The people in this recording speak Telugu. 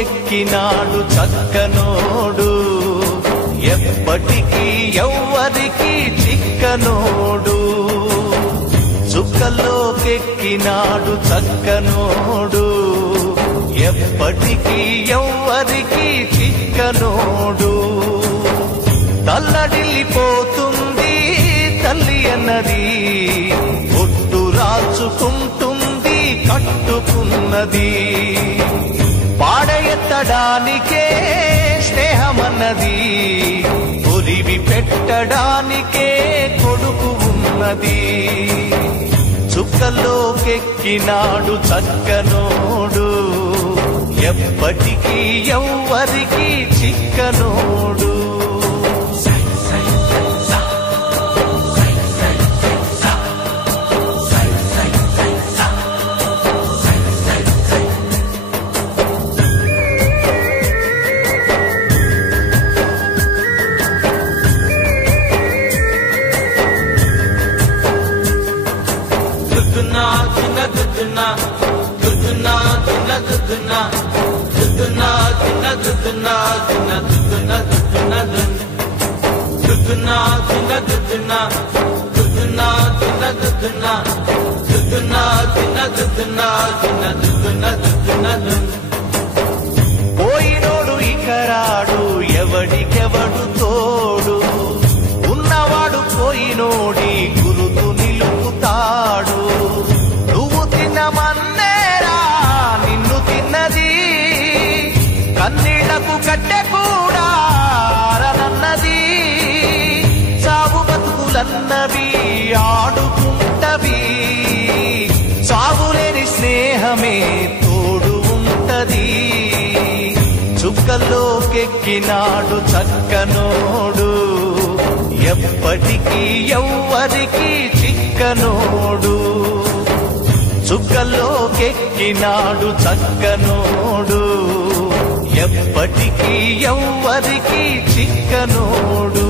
చుక్కల్లోకెక్కినాడు చక్కనోడు ఎప్పటికీ ఎవ్వరికి చిక్కనోడు చుక్కల్లోకెక్కినాడు చక్కనోడు ఎప్పటికీ ఎవ్వరికి చిక్కనోడు తల్లడిల్లిపోతుంది తల్లి అన్నది ఒట్టు రాచుకుంటుంది కట్టుకున్నది పాడెత్తడానికే స్నేహమన్నది ఒరివి పెట్టడానికే కొడుకు ఉన్నది చుక్కల్లోకెక్కినాడు చక్కనోడు ఎప్పటికీ ఎవ్వరికి చిక్కనోడు పోయినోడు ఇకరాడు ఎవడికెవడు తోడు ఉన్నవాడు పోయినోడి గురుతు నిలుపుతాడు నువ్వు తిన్నమన్నేరా నిన్ను తిన్నది కన్నీళ్లకు కట్టె కూడా ఆరనన్నది సాగు బతుకులన్నవి ఆడుకుంటవి సాగులేని స్నేహమే తోడు ఉంటది చుక్కల్లోకెక్కినాడు చక్కనోడు ఎప్పటికీ ఎవ్వరికి చిక్కనోడు చుక్కల్లోకెక్కినాడు చక్కనోడు ఎప్పటికీ ఎవ్వరికి చిక్కనోడు